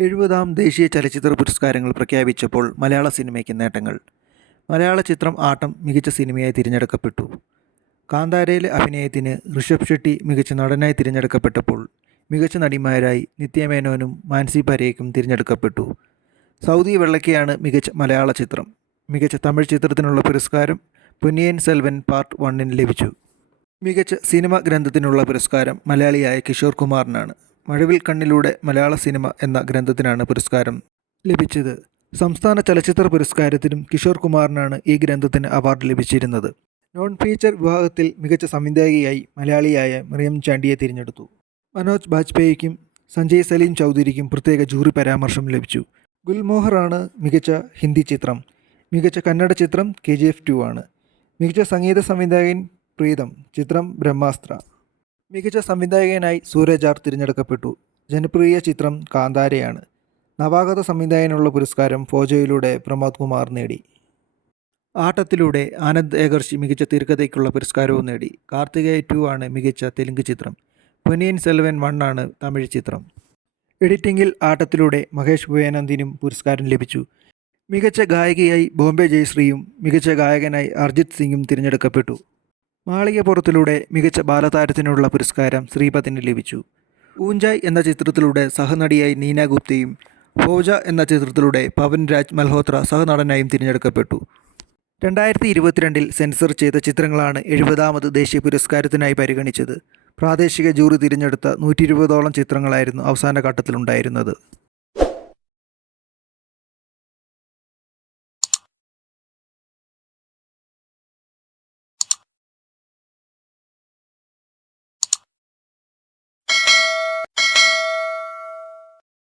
എഴുപതാം ദേശീയ ചലച്ചിത്ര പുരസ്കാരങ്ങൾ പ്രഖ്യാപിച്ചപ്പോൾ മലയാള സിനിമയ്ക്ക് നേട്ടങ്ങൾ. മലയാള ചിത്രം ആട്ടം മികച്ച സിനിമയായി തിരഞ്ഞെടുക്കപ്പെട്ടു. കാന്താരയിലെ അഭിനയത്തിന് ഋഷഭ് ഷെട്ടി മികച്ച നടനായി തിരഞ്ഞെടുക്കപ്പെട്ടപ്പോൾ മികച്ച നടിമാരായി നിത്യമേനോനും മാൻസി പരേക്കും തിരഞ്ഞെടുക്കപ്പെട്ടു. സൗദി വെള്ളക്കയാണ് മികച്ച മലയാള ചിത്രം. മികച്ച തമിഴ് ചിത്രത്തിനുള്ള പുരസ്കാരം പൊന്നിയൻ സെൽവൻ പാർട്ട് വണ്ണിന് ലഭിച്ചു. മികച്ച സിനിമ ഗ്രന്ഥത്തിനുള്ള പുരസ്കാരം മലയാളിയായ കിഷോർ കുമാറിനാണ്. മഴവിൽ കണ്ണിലൂടെ മലയാള സിനിമ എന്ന ഗ്രന്ഥത്തിനാണ് പുരസ്കാരം ലഭിച്ചത്. സംസ്ഥാന ചലച്ചിത്ര പുരസ്കാരത്തിനും കിഷോർ കുമാറിനാണ് ഈ ഗ്രന്ഥത്തിന് അവാർഡ് ലഭിച്ചിരുന്നത്. നോൺ ഫീച്ചർ വിഭാഗത്തിൽ മികച്ച സംവിധായകയായി മലയാളിയായ മറിയം ചാണ്ടിയെ തിരഞ്ഞെടുത്തു. മനോജ് ബാജ്പേയിക്കും സഞ്ജയ് സലീം ചൗധരിക്കും പ്രത്യേക ജൂറി പരാമർശം ലഭിച്ചു. ഗുൽമോഹറാണ് മികച്ച ഹിന്ദി ചിത്രം. മികച്ച കന്നഡ ചിത്രം കെ ജി എഫ് ടു ആണ്. മികച്ച സംഗീത സംവിധായകൻ പ്രീതം. ചിത്രം ബ്രഹ്മാസ്ത്ര. മികച്ച സംവിധായകനായി സൂരജ് ആർ തിരഞ്ഞെടുക്കപ്പെട്ടു. ജനപ്രിയ ചിത്രം കാന്താരയാണ്. നവാഗത സംവിധായകനുള്ള പുരസ്കാരം ഫോജോയിലൂടെ പ്രമോദ് കുമാർ നേടി. ആട്ടത്തിലൂടെ ആനന്ദ് ഏകർഷി മികച്ച തിരക്കഥയ്ക്കുള്ള പുരസ്കാരവും നേടി. കാർത്തികേയ ടു ആണ് മികച്ച തെലുങ്ക് ചിത്രം. പൊന്നിയൻ സെൽവൻ വൺ ആണ് തമിഴ് ചിത്രം. എഡിറ്റിംഗിൽ ആട്ടത്തിലൂടെ മഹേഷ് ഭൂയാനന്ദിനും പുരസ്കാരം ലഭിച്ചു. മികച്ച ഗായികയായി ബോംബെ ജയശ്രീയും മികച്ച ഗായകനായി അർജിത് സിംഗും തിരഞ്ഞെടുക്കപ്പെട്ടു. മാളികപ്പുറത്തിലൂടെ മികച്ച ബാലതാരത്തിനുള്ള പുരസ്കാരം ശ്രീപതിന് ലഭിച്ചു. ഊഞ്ചായ് എന്ന ചിത്രത്തിലൂടെ സഹനടിയായി നീന ഗുപ്തയും ഫൗജ എന്ന ചിത്രത്തിലൂടെ പവൻ രാജ് മൽഹോത്ര സഹനടനായും തിരഞ്ഞെടുക്കപ്പെട്ടു. രണ്ടായിരത്തി ഇരുപത്തിരണ്ടിൽ സെൻസർ ചെയ്ത ചിത്രങ്ങളാണ് എഴുപതാമത് ദേശീയ പുരസ്കാരത്തിനായി പരിഗണിച്ചത്. പ്രാദേശിക ജൂറി തിരഞ്ഞെടുത്ത നൂറ്റി ഇരുപതോളം ചിത്രങ്ങളായിരുന്നു അവസാന ഘട്ടത്തിലുണ്ടായിരുന്നത്